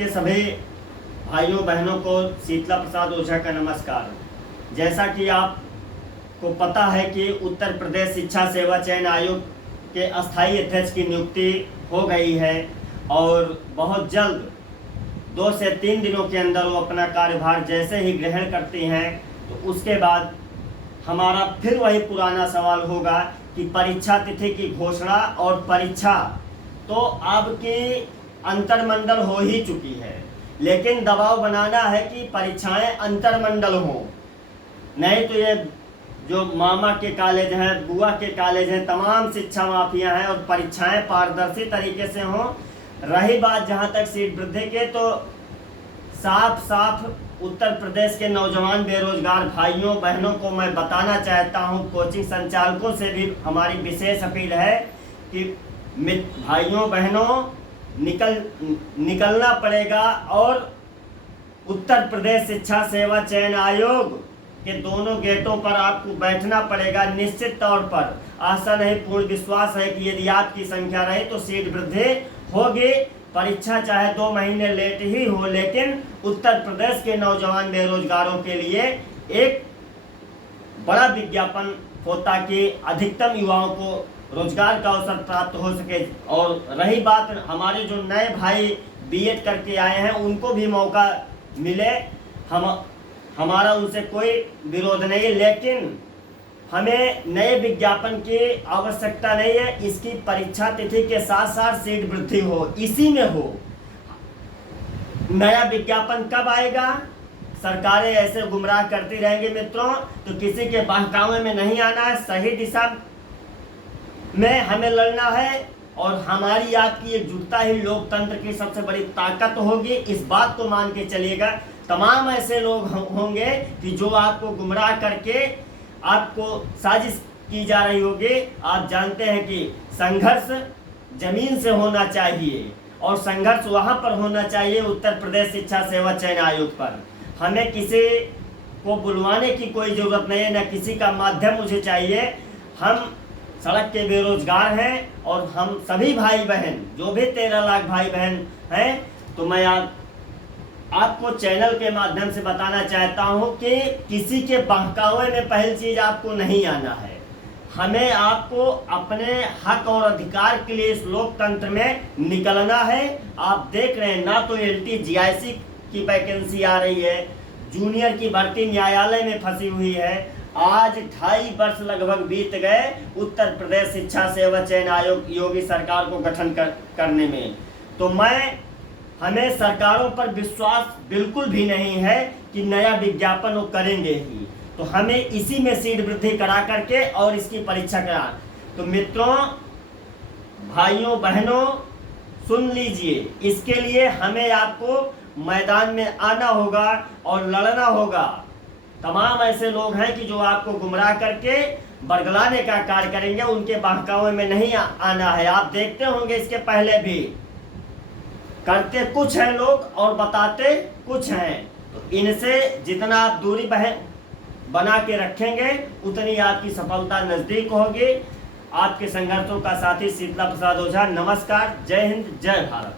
के सभी भाइयों बहनों को शीतला प्रसाद ओझा का नमस्कार। जैसा कि आपको पता है कि उत्तर प्रदेश शिक्षा सेवा चयन आयोग के अस्थायी अध्यक्ष की नियुक्ति हो गई है और बहुत जल्द 2 से 3 दिनों के अंदर वो अपना कार्यभार जैसे ही ग्रहण करती हैं तो उसके बाद हमारा फिर वही पुराना सवाल होगा कि परीक्षा तिथि की घोषणा और परीक्षा तो अब की अंतरमंडल हो ही चुकी है, लेकिन दबाव बनाना है कि परीक्षाएं अंतरमंडल हों, नहीं तो ये जो मामा के कॉलेज हैं, बुआ के कॉलेज हैं, तमाम शिक्षा माफिया हैं और परीक्षाएं पारदर्शी तरीके से हों। रही बात जहां तक सीट वृद्धि के, तो साफ साफ उत्तर प्रदेश के नौजवान बेरोजगार भाइयों बहनों को मैं बताना चाहता हूं, कोचिंग संचालकों से भी हमारी विशेष अपील है कि भाइयों बहनों निकलना पड़ेगा और उत्तर प्रदेश शिक्षा सेवा चयन आयोग के दोनों गेटों पर आपको बैठना पड़ेगा। निश्चित तौर पर आशा नहीं पूर्ण विश्वास है कि यदि आपकी संख्या रही तो सीट वृद्धि होगी। परीक्षा चाहे 2 महीने लेट ही हो, लेकिन उत्तर प्रदेश के नौजवान बेरोजगारों के लिए एक बड़ा विज्ञापन होता कि अधिकतम युवाओं को रोजगार का अवसर प्राप्त हो सके। और रही बात हमारे जो नए भाई बीएड करके आए हैं उनको भी मौका मिले, हमारा उनसे कोई विरोध नहीं है, लेकिन हमें नए विज्ञापन की आवश्यकता नहीं है। इसकी परीक्षा तिथि के साथ साथ सीट वृद्धि हो, इसी में हो। नया विज्ञापन कब आएगा? सरकारें ऐसे गुमराह करती रहेंगी मित्रों, तो किसी के बहकावे में नहीं आना है। सही दिशा में हमें लड़ना है और हमारी आपकी एकजुटता ही लोकतंत्र की सबसे बड़ी ताकत होगी। इस बात को मान के चलिएगा। तमाम ऐसे लोग होंगे कि जो आपको गुमराह करके आपको साजिश की जा रही होगी। आप जानते हैं कि संघर्ष जमीन से होना चाहिए और संघर्ष वहां पर होना चाहिए उत्तर प्रदेश शिक्षा सेवा चयन आयोग पर। हमें किसी को बुलवाने की कोई जरूरत नहीं है, न किसी का माध्यम मुझे चाहिए। हम सड़क के बेरोजगार हैं और हम सभी भाई बहन जो भी 13 लाख भाई बहन हैं, तो मैं आपको चैनल के माध्यम से बताना चाहता हूं कि किसी के बहकावे में पहली चीज आपको नहीं आना है। हमें आपको अपने हक और अधिकार के लिए इस लोकतंत्र में निकलना है। आप देख रहे हैं ना तो एलटी जीआईसी की वैकेंसी आ रही है, जूनियर की भर्ती न्यायालय में फंसी हुई है। आज 2.5 वर्ष लगभग बीत गए उत्तर प्रदेश शिक्षा सेवा चयन आयोग योगी सरकार को गठन करने में। तो हमें सरकारों पर विश्वास बिल्कुल भी नहीं है कि नया विज्ञापन वो करेंगे ही। तो हमें इसी में सीट वृद्धि करा करके और इसकी परीक्षा करा। तो मित्रों भाइयों बहनों सुन लीजिए, इसके लिए हमें आपको मैदान में आना होगा और लड़ना होगा। तमाम ऐसे लोग हैं कि जो आपको गुमराह करके बरगलाने का कार्य करेंगे, उनके बहकावे में नहीं आना है। आप देखते होंगे इसके पहले भी करते कुछ हैं लोग और बताते कुछ हैं। तो इनसे जितना आप दूरी बना के रखेंगे उतनी आपकी सफलता नजदीक होगी। आपके संघर्षों का साथी शीतला प्रसाद ओझा। नमस्कार, जय हिंद, जय भारत।